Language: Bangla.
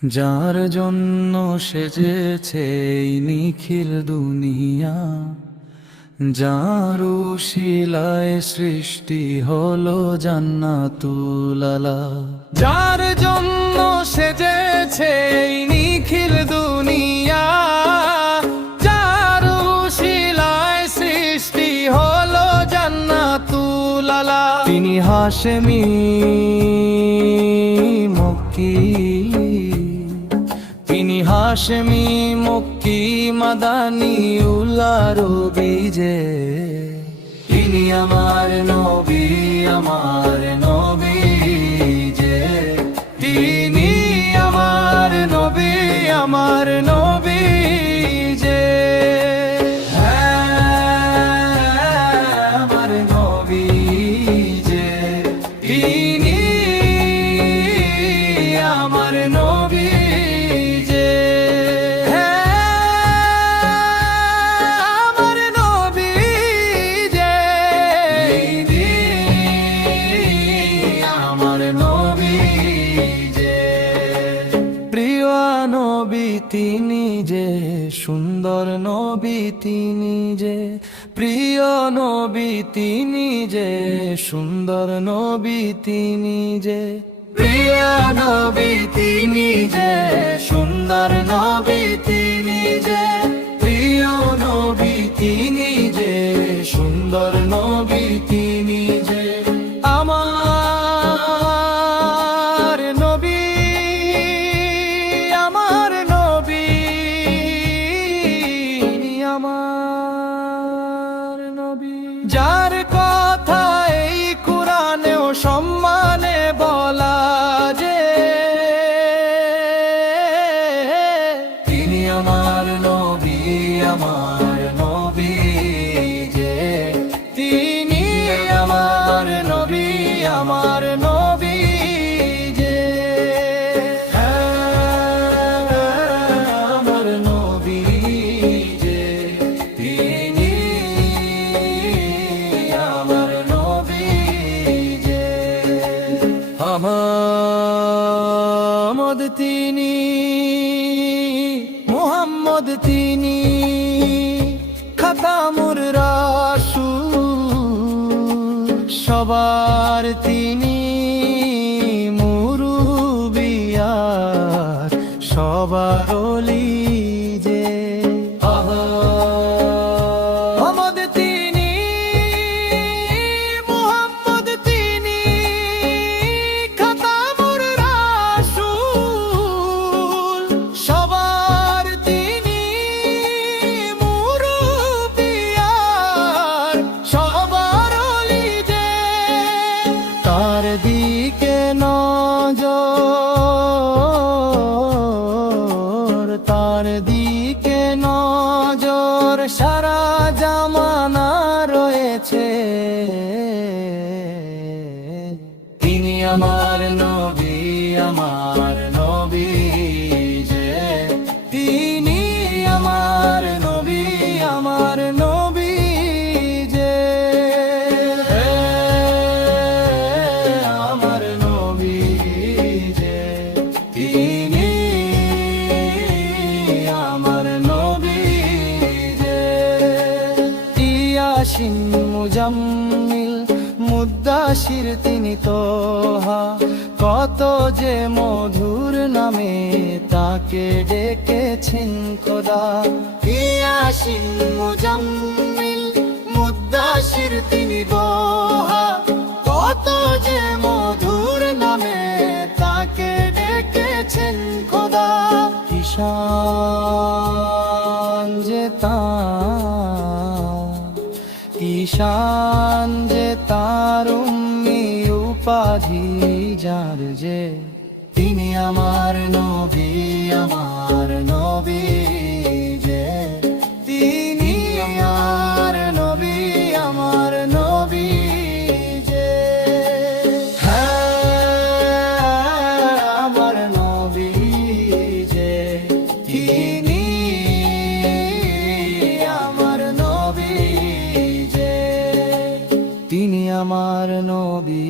যার জন্য সেজেছে এই নিখিল দুনিয়া, যার উশিলায় সৃষ্টি হলো জান্নাতুল আলা। যার জন্য সেজেছে এই নিখিল দুনিয়া, যার উশিলায় সৃষ্টি হলো জান্নাতুল আলা। তিনি হাশেমি মক্কি, তিনি হাশেমি মক্কি মাদানী উলার বীজে। তিনি আমার নবী, আমার নবী যে। তিনি আমার নবী, আমার নবী যে। আমার নবী যে। তিনি আমার নবী যে। আমার নবী যে। আমার নবী যে। প্রিয় নবী তিনি যে, সুন্দর নবী তিনি যে। প্রিয় নবী তিনি যে, সুন্দর নবী তিনি যে। প্রিয় নবী তিনি যে, সুন্দর নবী তিনি যে। প্রিয় নবী তিনি যে, সুন্দর নবী তিনি যে। আমার নবী, আমার নবী, আমার নবী। যার কথা এই কুরআনেও সম্মানে বলা যে, তিনি আমার নবী, আমার নবী যে। তিনি আমার নবী, আমার নবী যে। আমার নবী যে। তিনি আমার নবী যে। মোহাম্মদ তিনি, মোহাম্মদ তিনি খাতামুর রাসূল। সবার তিনি মুরুবিয়াত, সবার ওলি যে। মোহাম্মদ তিনি, মোহাম্মদ তিনি খাতামুর রাসূল। সবার তিনি মুরুবিয়াত, সবার ওলি যে। তার দিকে নজর, তার দিকে নজর সারা জামানা রয়েছে। তিনি আমার নবী, আমার নবী যে। তিনি আমার নবী, আমার নবী যে। আমার নবী যে। তিনি আমার নবী যে। ইয়াসিন মুজাম্মিল মুদ্দাশির তিনি তোহা, কত যে মধুর নামে তাকে ডেকেছেন খোদা। ইয়াসিন মুজাম্মিল মুদ্দাশির তিনি তোহা, কত যে মধুর নামে তাকে ডেকেছেন খোদা। কিষান যে তার, কিষান যে তার উম্মি উপাধি যার যে। তিনি আমার নবী, আমার নবী যে। তিনি আমার নবী, আমার নবী যে। আমার নবী যে। তিনি আমার নবী যে। তিনি আমার নবী।